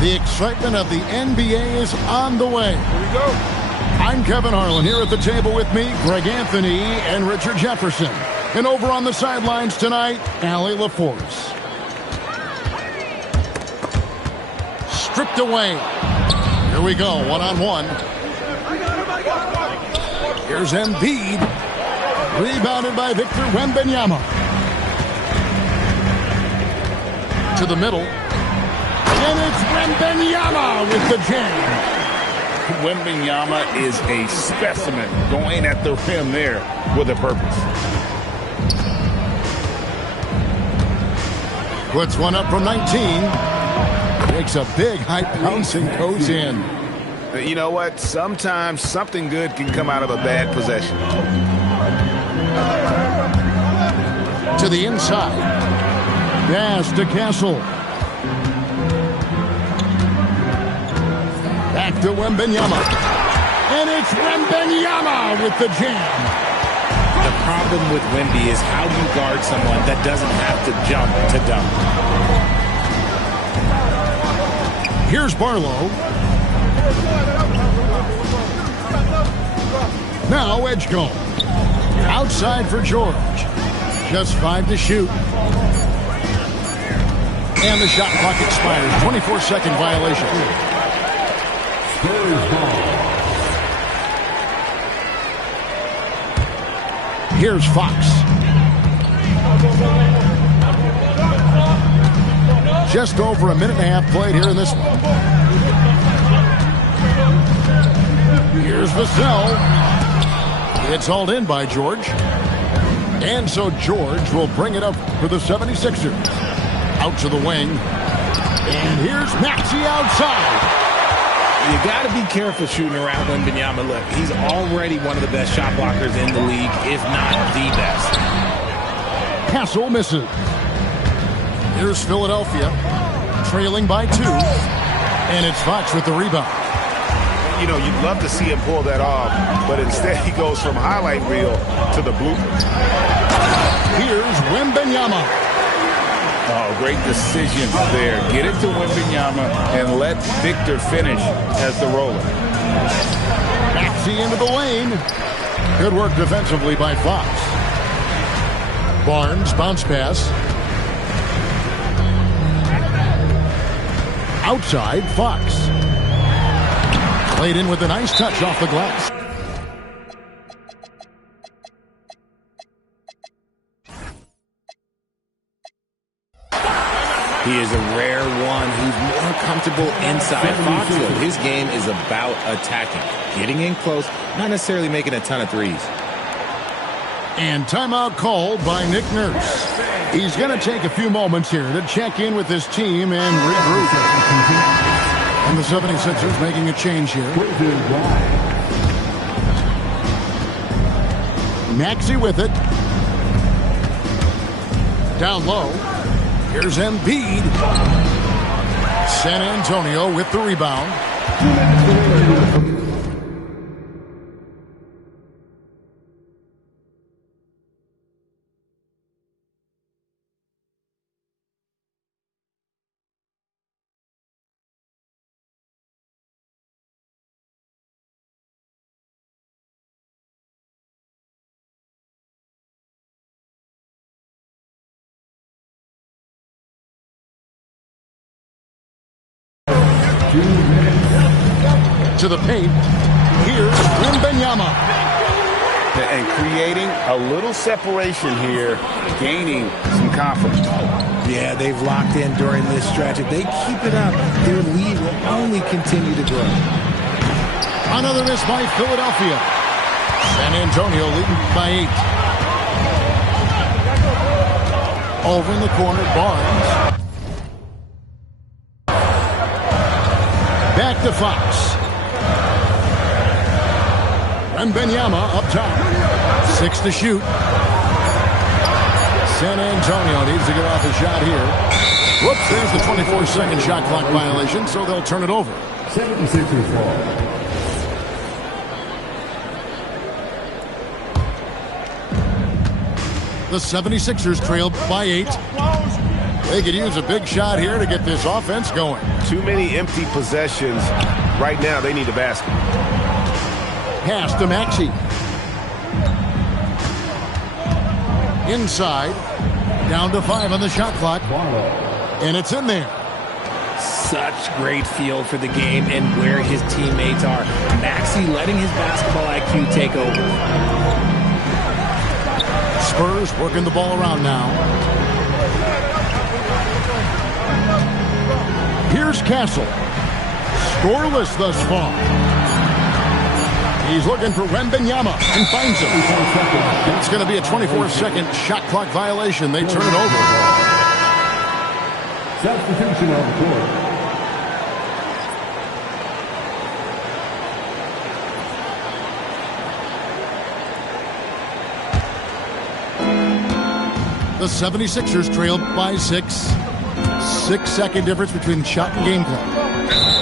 The excitement of the NBA is on the way. Here we go. I'm Kevin Harlan. Here at the table with me, Greg Anthony and Richard Jefferson. And over on the sidelines tonight, Allie LaForce. Stripped away. Here we go, one-on-one. Here's Embiid. Rebounded by Victor Wembanyama. To the middle. And it's Wembanyama with the jam. Wembanyama is a specimen going at the rim there with a purpose. Puts one up from 19. Takes a big high bounce and goes in. You know what? Sometimes something good can come out of a bad possession. To the inside. Pass to Castle. Back to Wembanyama. And it's Wembanyama with the jam. The problem with Wemby is how you guard someone that doesn't have to jump to dunk. Here's Barlow. Now Edgecombe. Outside for George. Just 5 to shoot. And the shot clock expires. 24-second violation. Here's Fox. Just over a minute and a half played here in this one. Here's Vassell. It's hauled in by George. And so George will bring it up for the 76ers. Out to the wing. And here's Maxey outside. You got to be careful shooting around Wembanyama. Look, he's already one of the best shot blockers in the league, if not the best. Castle misses. Here's Philadelphia, trailing by 2. And it's Fox with the rebound. You know, you'd love to see him pull that off, but instead he goes from highlight reel to the bloopers. Here's Wembanyama. Oh, great decision there. Get it to Wembanyama and let Victor finish as the roller. Maxey into the lane. Good work defensively by Fox. Barnes, bounce pass. Outside, Fox. Played in with a nice touch off the glass. He is a rare one who's more comfortable inside. Fox, though, his game is about attacking, getting in close, not necessarily making a ton of threes. And timeout called by Nick Nurse. He's going to take a few moments here to check in with his team and regroup. And the 76ers making a change here. Maxey with it. Down low. Here's Embiid. San Antonio with the rebound. To the paint. Here's Wembanyama. And creating a little separation here, gaining some confidence. Yeah, they've locked in during this stretch. If they keep it up, their lead will only continue to grow. Another miss by Philadelphia. San Antonio leading by 8. Over in the corner, Barnes. Back to Fox. Wembanyama up top. 6 to shoot. San Antonio needs to get off a shot here. Whoops, there's the 24-second shot clock violation, so they'll turn it over. 76ers ball. The 76ers trail by 8. They could use a big shot here to get this offense going. Too many empty possessions. Right now, they need a basket. Pass to Maxey. Inside. Down to 5 on the shot clock. And it's in there. Such great feel for the game and where his teammates are. Maxey letting his basketball IQ take over. Spurs working the ball around now. Here's Castle. Scoreless thus far. He's looking for Wembanyama and finds him. It's going to be a 24-second shot clock violation. They turn it over. Substitution on the court. The 76ers trailed by 6. 6-second difference between shot and game clock.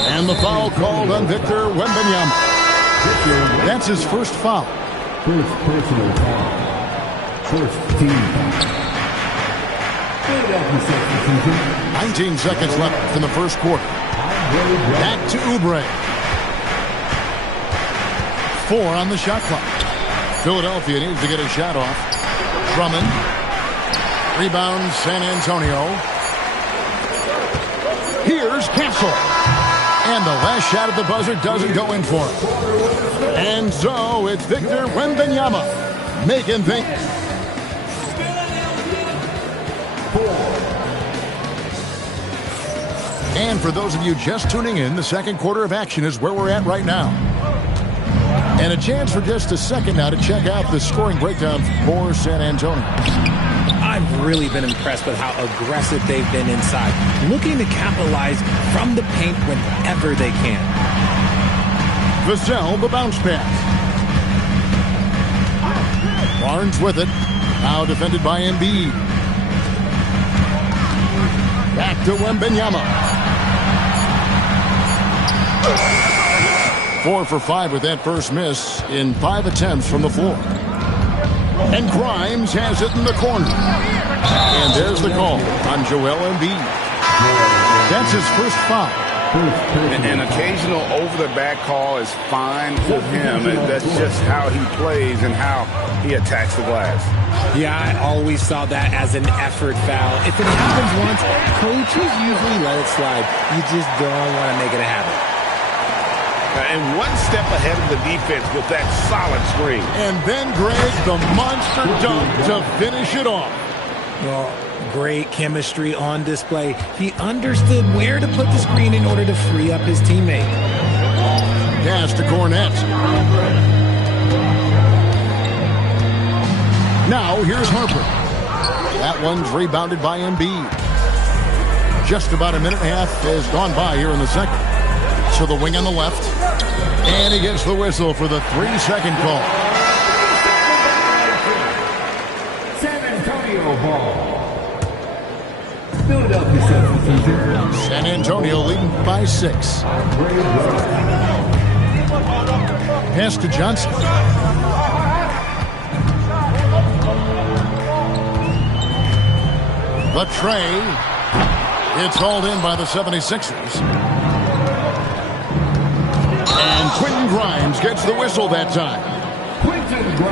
And the foul called on Victor Wembanyama. That's his first foul. First personal foul. First team foul. 19 seconds left in the first quarter. Back to Oubre. 4 on the shot clock. Philadelphia needs to get a shot off. Drummond. Rebound, San Antonio. Here's Castle. And the last shot at the buzzer doesn't go in for him. And so it's Victor Wembanyama making things. And for those of you just tuning in, the second quarter of action is where we're at right now. And a chance for just a second now to check out the scoring breakdown for San Antonio. I've really been impressed with how aggressive they've been inside, looking to capitalize from the paint whenever they can. Vassell, the bounce pass. Barnes with it. Now defended by Embiid. Back to Wembanyama. 4 for 5 with that first miss in 5 attempts from the floor. And Grimes has it in the corner. And there's the call on Joel Embiid. That's his first foul. An occasional over-the-back call is fine with him. And that's just how he plays and how he attacks the glass. Yeah, I always saw that as an effort foul. If it happens once, coaches usually let it slide. You just don't want to make it a habit. And one step ahead of the defense with that solid screen. And then, Greg, the monster dunk to finish it off. Well, great chemistry on display. He understood where to put the screen in order to free up his teammate. Pass to Cornette. Now, here's Harper. That one's rebounded by Embiid. Just about a minute and a half has gone by here in the second. To the wing on the left. And he gets the whistle for the 3-second call. San Antonio ball. Philadelphia substitution. San Antonio leading by 6. Pass to Johnson. The tray. It's hauled in by the 76ers. And Quentin Grimes gets the whistle that time.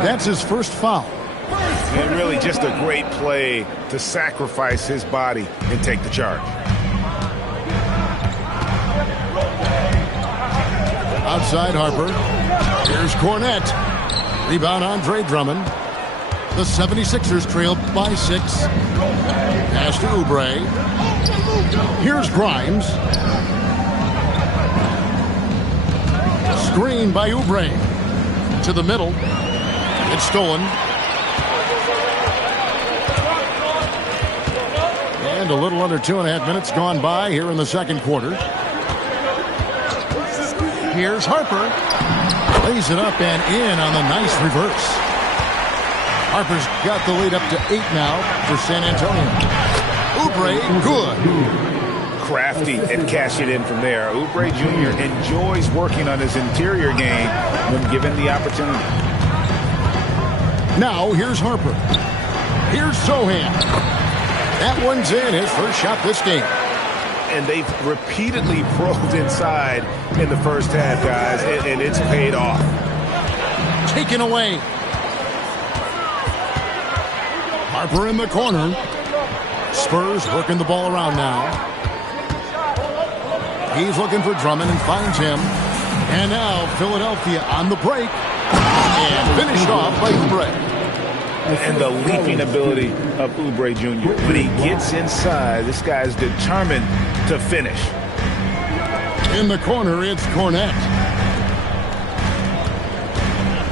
That's his first foul. And really just a great play to sacrifice his body and take the charge. Outside Harper. Here's Cornette. Rebound Andre Drummond. The 76ers trail by 6. Pass to Oubre. Here's Grimes. Screen by Oubre. To the middle. It's stolen. And a little under 2.5 minutes gone by here in the second quarter. Here's Harper. Lays it up and in on the nice reverse. Harper's got the lead up to 8 now for San Antonio. Oubre, good. Crafty and cash it in from there. Oubre Jr. enjoys working on his interior game when given the opportunity. Now here's Harper. Here's Sohan. That one's in, his first shot this game. And they've repeatedly probed inside in the first half, guys, and it's paid off. Taken away. Harper in the corner. Spurs working the ball around now. He's looking for Drummond and finds him. And now Philadelphia on the break. And finished off by Oubre. And the leaping ability of Oubre Jr. When he gets inside, this guy's determined to finish. In the corner, it's Cornette.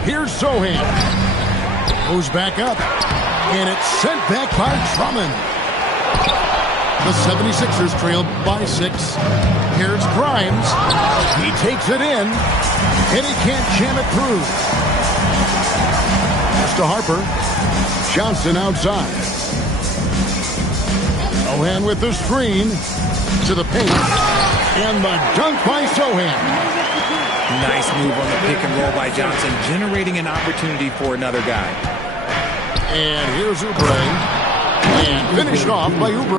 Here's Sohan. Goes back up. And it's sent back by Drummond. The 76ers trailed by 6. Here's Grimes. He takes it in. And he can't jam it through. Pass to Harper. Johnson outside. Sohan with the screen. To the paint. And the dunk by Sohan. Nice move on the pick and roll by Johnson, generating an opportunity for another guy. And here's Oubre. And finished off by Oubre.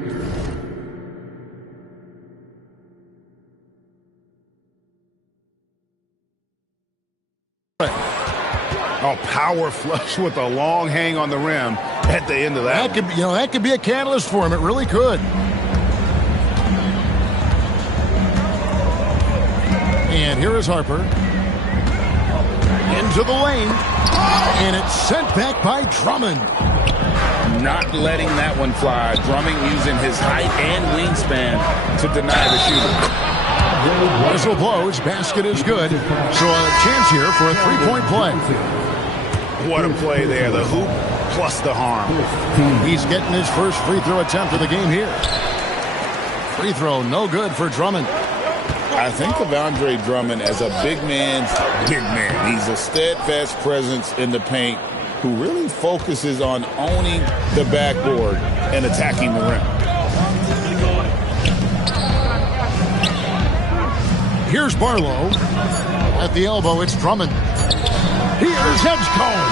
Oh, power flush with a long hang on the rim at the end of that. That could be a catalyst for him. It really could. And here is Harper. Into the lane. And it's sent back by Drummond. Not letting that one fly. Drummond using his height and wingspan to deny the shooter. Whistle blows. Basket is good. So a chance here for a three-point play. What a play there. The hoop plus the harm. He's getting his first free throw attempt of the game here. Free throw no good for Drummond. I think of Andre Drummond as a big man's big man. He's a steadfast presence in the paint who really focuses on owning the backboard and attacking the rim. Here's Barlow. At the elbow, it's Drummond. Here's Edgecombe.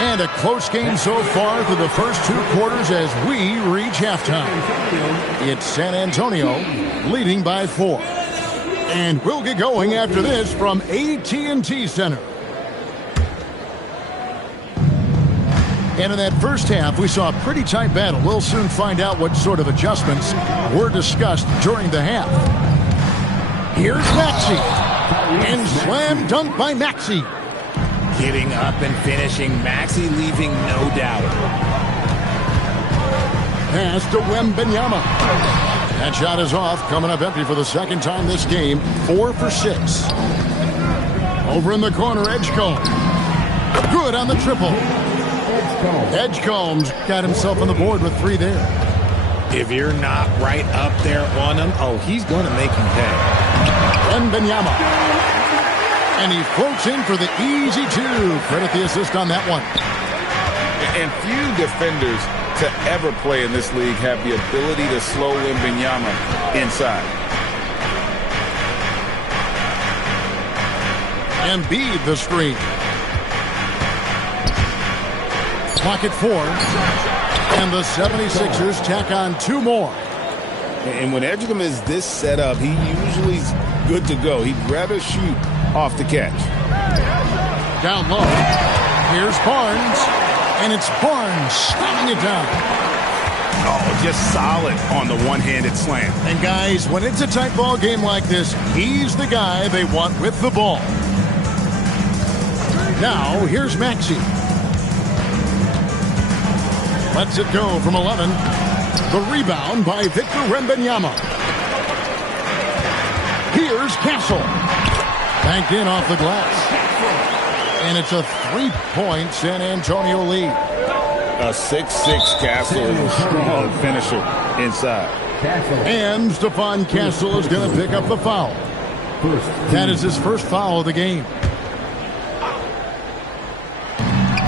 And a close game so far through the first 2 quarters as we reach halftime. It's San Antonio leading by 4. And we'll get going after this from AT&T Center. And in that first half, we saw a pretty tight battle. We'll soon find out what sort of adjustments were discussed during the half. Here's Maxey. And slam dunk by Maxey. Getting up and finishing. Maxey leaving no doubt. Pass to Wembanyama. That shot is off. Coming up empty for the second time this game. 4 for 6. Over in the corner, Edgecombe. Good on the triple. Edgecombe's got himself on the board with 3 there. If you're not right up there on him, he's going to make him pay. Wembanyama. And he floats in for the easy 2. Credit the assist on that one. And few defenders to ever play in this league have the ability to slow Wembanyama inside. Embiid the screen. Clock at 4. And the 76ers tack on 2 more. And when Edgecombe is this set up, he usually's good to go. He'd rather shoot off the catch. Down low. Here's Barnes. And it's Barnes slamming it down. Oh, just solid on the one-handed slam. And guys, when it's a tight ball game like this, he's the guy they want with the ball. Now, here's Maxey. Lets it go from 11. The rebound by Victor Wembanyama. Here's Castle. Banked in off the glass. And it's a 3-point San Antonio lead. A 6'6" Castle is a strong finisher inside. And Stephon Castle is going to pick up the foul. That is his first foul of the game.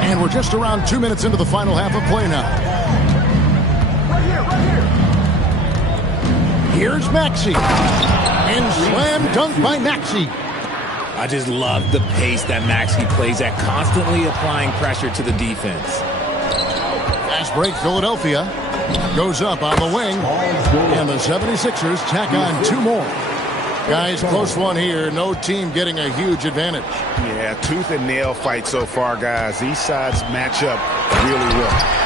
And we're just around 2 minutes into the final half of play now. Here's Maxey. And slam dunk by Maxey. I just love the pace that Maxey plays at, constantly applying pressure to the defense. Fast break, Philadelphia. Goes up on the wing. And the 76ers tack on 2 more. Guys, close one here. No team getting a huge advantage. Yeah, tooth and nail fight so far, guys. These sides match up really well.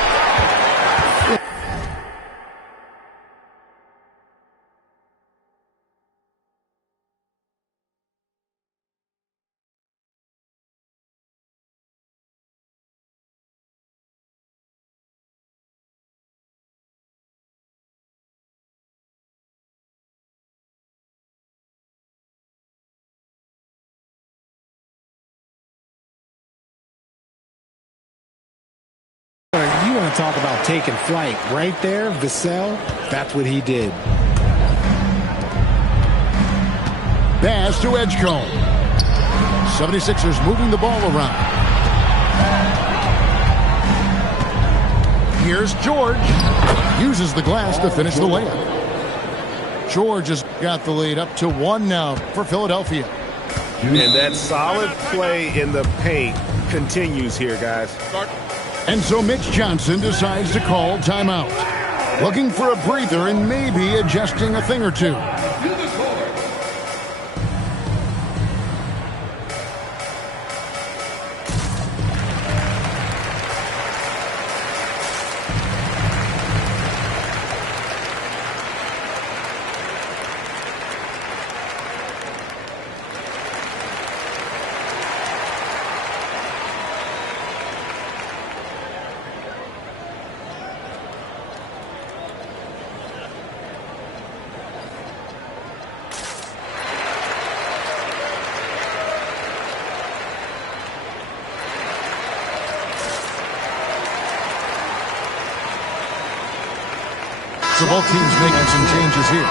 You want to talk about taking flight. Right there, Vassell, that's what he did. Pass to Edgecombe. 76ers moving the ball around. Here's George. Uses the glass to finish the layup. George has got the lead up to 1 now for Philadelphia. And that solid play in the paint continues here, guys. And so Mitch Johnson decides to call timeout. Looking for a breather and maybe adjusting a thing or two. So both teams making some changes here.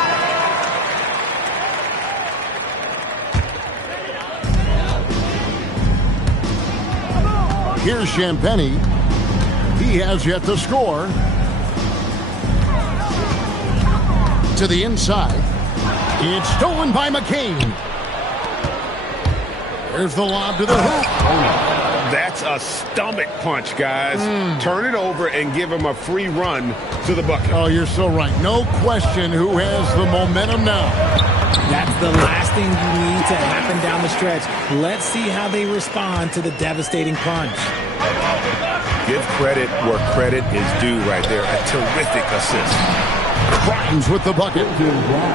Here's Champagny. He has yet to score. To the inside. It's stolen by McCain. There's the lob to the hoop. That's a stomach punch, guys. Turn it over and give him a free run to the bucket. Oh, you're so right. No question who has the momentum now. That's the last thing you need to happen down the stretch. Let's see how they respond to the devastating punch. Give credit where credit is due right there. A terrific assist. Grimes with the bucket.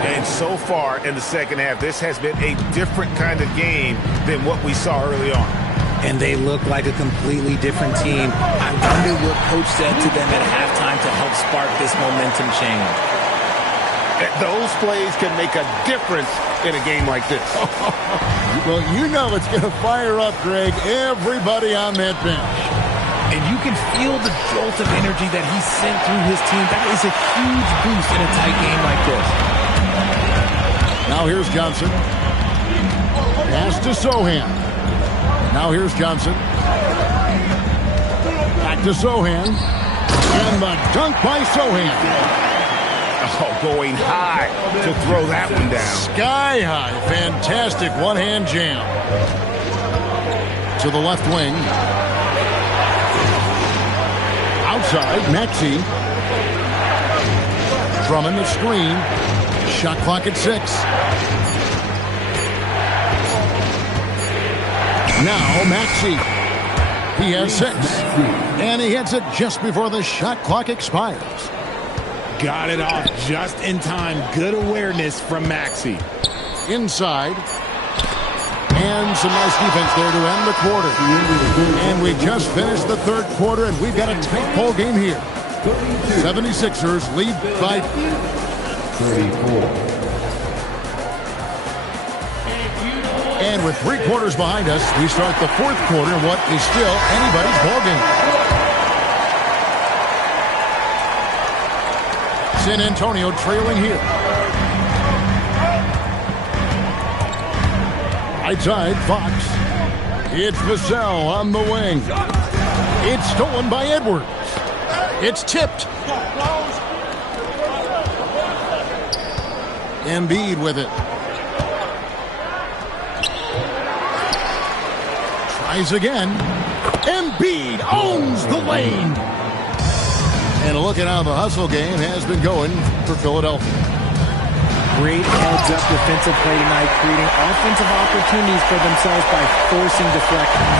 And so far in the second half, this has been a different kind of game than what we saw early on. And they look like a completely different team. I wonder what Coach said to them at halftime to help spark this momentum change. Those plays can make a difference in a game like this. Well, you know it's going to fire up, Greg, everybody on that bench. And you can feel the jolt of energy that he sent through his team. That is a huge boost in a tight game like this. Now here's Johnson. Pass to Sohan. Now here's Johnson. Back to Sohan. And the dunk by Sohan. Oh, going high to throw that one down. Sky high. Fantastic one-hand jam. To the left wing. Outside, Maxey. Drummond the screen. Shot clock at 6. Now Maxey. He has 6. And he hits it just before the shot clock expires. Got it off just in time. Good awareness from Maxey. Inside. And some nice defense there to end the quarter. And we just finished the third quarter, and we've got a tight ball game here. 76ers lead by 34. And with 3 quarters behind us, we start the fourth quarter in what is still anybody's ball game. San Antonio trailing here. Right side, Fox. It's Vassell on the wing. It's stolen by Edwards. It's tipped. Embiid with it. Tries again. Embiid owns the lane. And a look at how the hustle game has been going for Philadelphia. Great heads-up defensive play tonight, creating offensive opportunities for themselves by forcing deflections.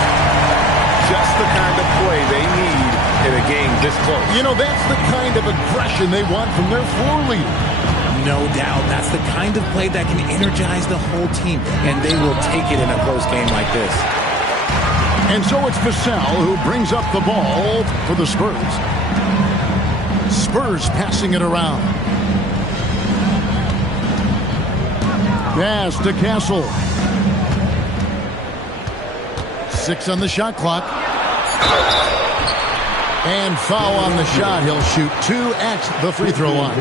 Just the kind of play they need in a game this close. You know, that's the kind of aggression they want from their floor leader. No doubt. That's the kind of play that can energize the whole team, and they will take it in a close game like this. And so it's Vassell who brings up the ball for the Spurs. Spurs passing it around. Pass to Castle. 6 on the shot clock. And foul on the shot. He'll shoot 2 at the free throw line.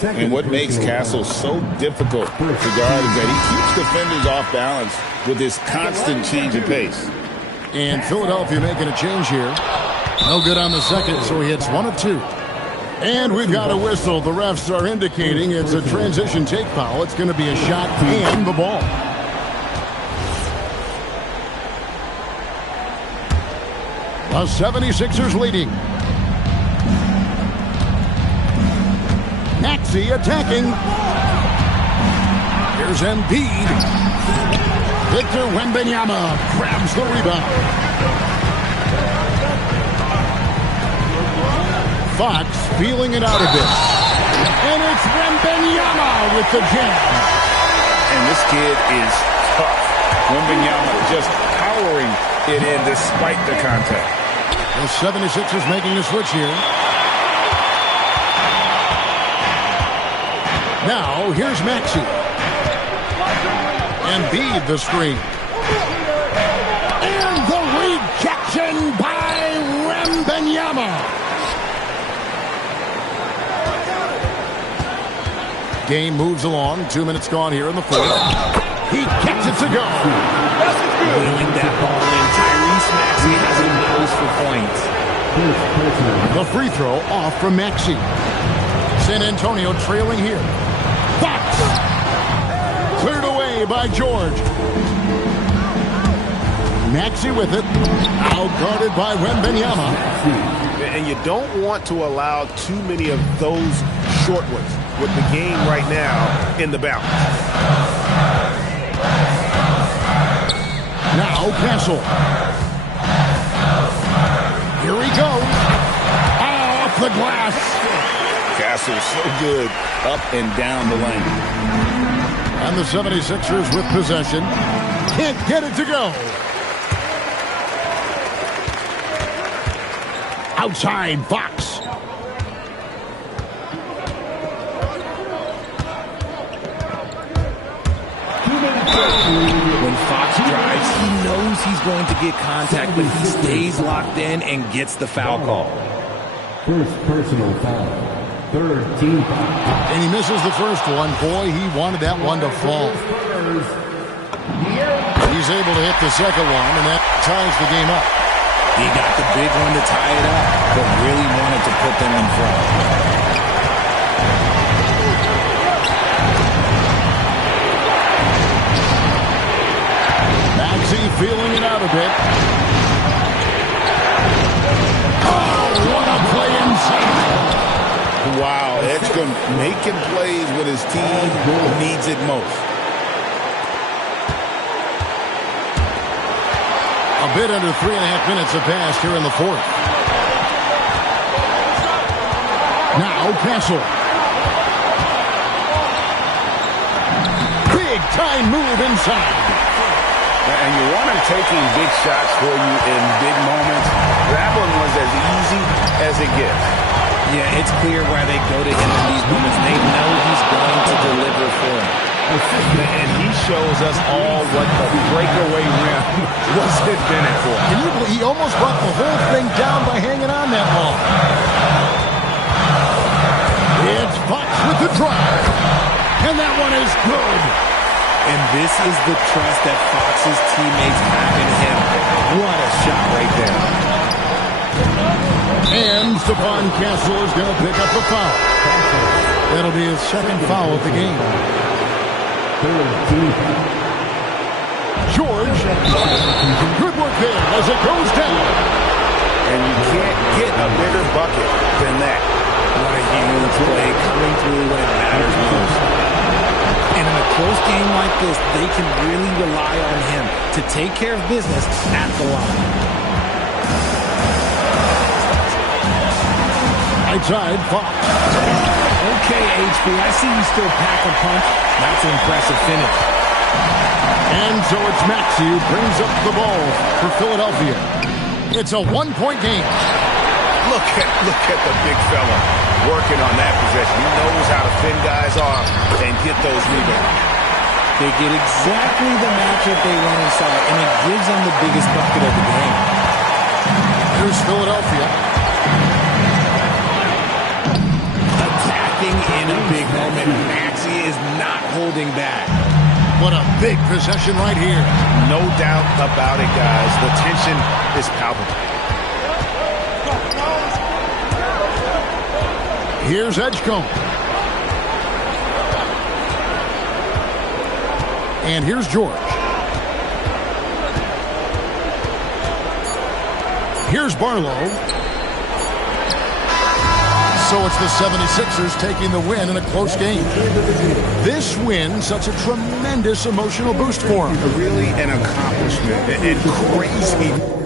And what makes Castle so difficult to guard is that he keeps defenders off balance with this constant change of pace. And Philadelphia making a change here. No good on the second, so he hits 1 of 2. And we've got a whistle. The refs are indicating it's a transition take foul. It's going to be a shot and the ball. The 76ers leading. Maxey attacking. Here's Embiid. Victor Wembanyama grabs the rebound. Fox feeling it out a bit. And it's Wembanyama with the jam. And this kid is tough. Wembanyama just powering it in despite the contact. The 76ers making a switch here. Now, here's Maxey. Embiid the screen. And the rejection by Wembanyama. Game moves along. 2 minutes gone here in the fourth. He gets it to go. Wheeling that ball in. Tyrese Maxey has a nose for points. The free throw off from Maxey. San Antonio trailing here. Fox. Cleared away by George. Maxey with it. Out guarded by Wembanyama. And you don't want to allow too many of those short ones with the game right now in the balance. Now Castle. Here he goes. Off the glass. Castle so good up and down the lane. And the 76ers with possession. Can't get it to go. Outside Fox. When Fox drives, he knows he's going to get contact, but he stays locked in and gets the foul call. First personal foul. Third team foul. And he misses the first one. Boy, he wanted that one to fall. He's able to hit the second one, and that ties the game up. He got the big one to tie it up, but really wanted to put them in front. Maxey feeling it out a bit. Oh, what a play inside. Wow, Edgecombe making plays when his team needs it most. A bit under 3.5 minutes have passed here in the fourth. Now Castle. Big time move inside. And you want him taking big shots for you in big moments. That one was as easy as it gets. Yeah, it's clear why they go to him in these moments. They know he's going to deliver for them. And he shows us all what the breakaway rim was invented for. Can you believe he almost brought the whole thing down by hanging on that ball? It's Fox with the drive. And that one is good. And this is the trust that Fox's teammates have in him. What a shot right there. And Stephon Castle is going to pick up the foul. That'll be his second foul of the game. George. Good work there as it goes down. and you can't get a bigger bucket than that. What a huge play coming through when it matters most. And in a close game like this, they can really rely on him to take care of business at the line. Right side, Fox. Okay, HB, I see you still pack a punch. That's an impressive finish. And so it's Maxey who brings up the ball for Philadelphia. It's a one-point game. Look at the big fella working on that possession. He knows how to fend guys off and get those rebounds. They get exactly the matchup they want inside, and it gives them the biggest bucket of the game. Here's Philadelphia. Attacking in a big moment. Maxey is not holding back. What a big possession right here. No doubt about it, guys. The tension is palpable. Here's Edgecombe. And here's George. Here's Barlow. So it's the 76ers taking the win in a close game. This win, such a tremendous emotional boost for them. Really an accomplishment and crazy.